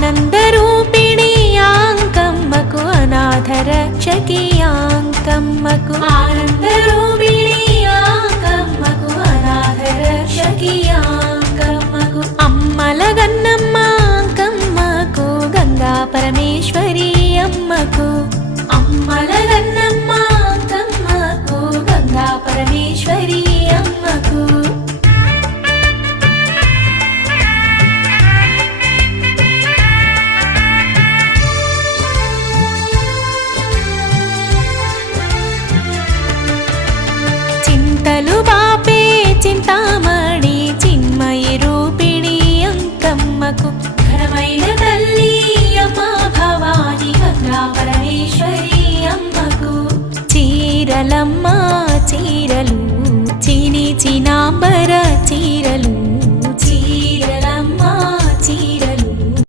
ఆనందరూపిణి యాంకమ్మకు అనాథరక్షకి యాంకమ్మకు ఆనందరూపిణి యాంకమ్మకు అనాథరక్షకి యాంకమ్మకు అమ్మల గన్నమ్మ అంకమ్మకు గంగా పరమేశ్వరి అమ్మకు అమ్మల గన్నమ్మ అంకమ్మకు గంగా పరమేశ్వరి అమ్మకు చింతలు బాపే చింతామణి చిన్మయి రూపిణి అంకమ్మకు ఘనమైన తల్లి అమ్మ భవాని గంగా పరమేశ్వరి అమ్మకు చీరలమ్మ చీరలు చిని చినాంబర చీరలు